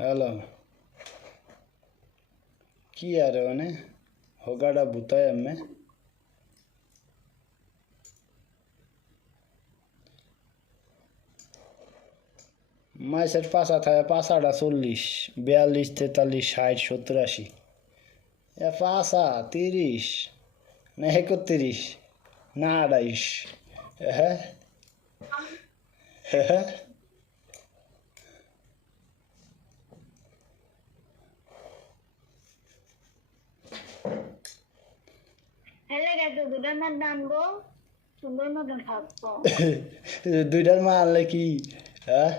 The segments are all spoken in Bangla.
হ্যালো কি আর মানে হোগাটা বুতায় এমে মাছের পাশা থাকে পাশাটা 40 42 43 60 70 80 এ পাশা 30 না 31 না 28 হ্যাঁ হ্যাঁ দুইটার মা আনলে কি হ্যাঁ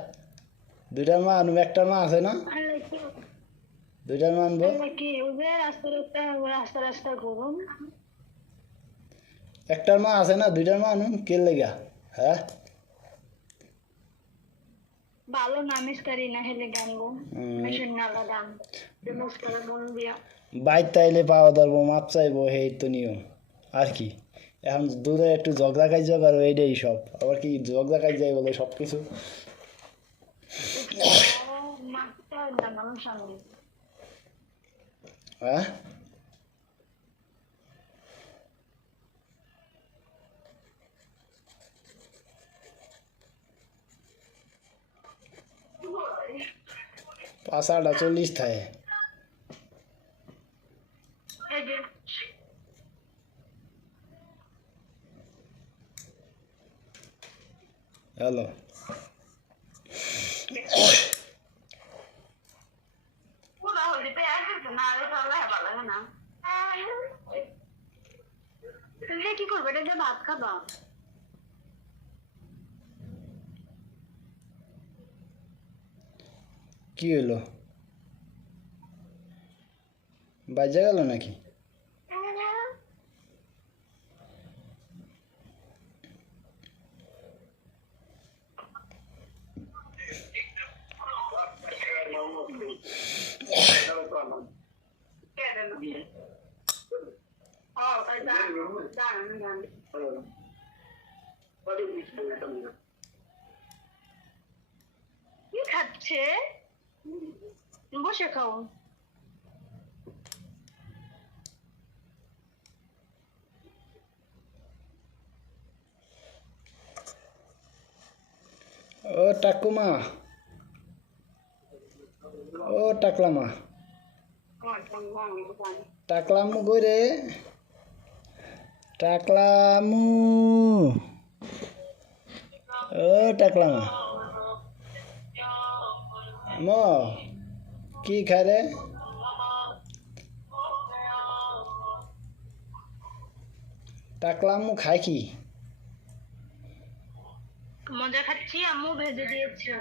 দুইটার মা আনবো একটার মা আছে না দুইটার মা আনবো একটার মা আছে না দুইটার মা আনুন কে লেগা হ্যাঁ ভালো নামিস করি না হেলে গানবো মেশিন নালা গান ডেমোস করে মন দিয়া বাইর তাইলে পাওয়া ধরবো মাপ চাইবো এই তো নিয়ম আর কি এখন দূরে একটু ঝগড়া কাজ আর এইটাই সব আবার কি ঝগড়া কাজ যাই বলে সব কিছু হ্যাঁ পাশাটা 40 থাকে হ্যালো কি করবে এটা ভাত খাবা কি হলো বাজে গেল নাকি কি খাচ্ছে বসে খাও ও টাকুমা ও টাকলামা টাকলামু গরে টাকলামু ও টাকলামা ম কি খারে টাকলামু খায় কি মজা খাচ্ছি আম্মু ভেজে দিয়েছে